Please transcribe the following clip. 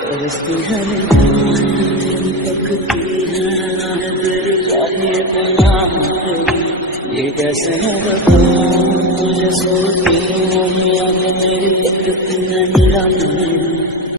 तरसती है पकती है तेरी चाहिए पनाह तेरी, ये कैसे है बताऊं तुझे सोचती हूँ याद मेरी तकती नहीं आती।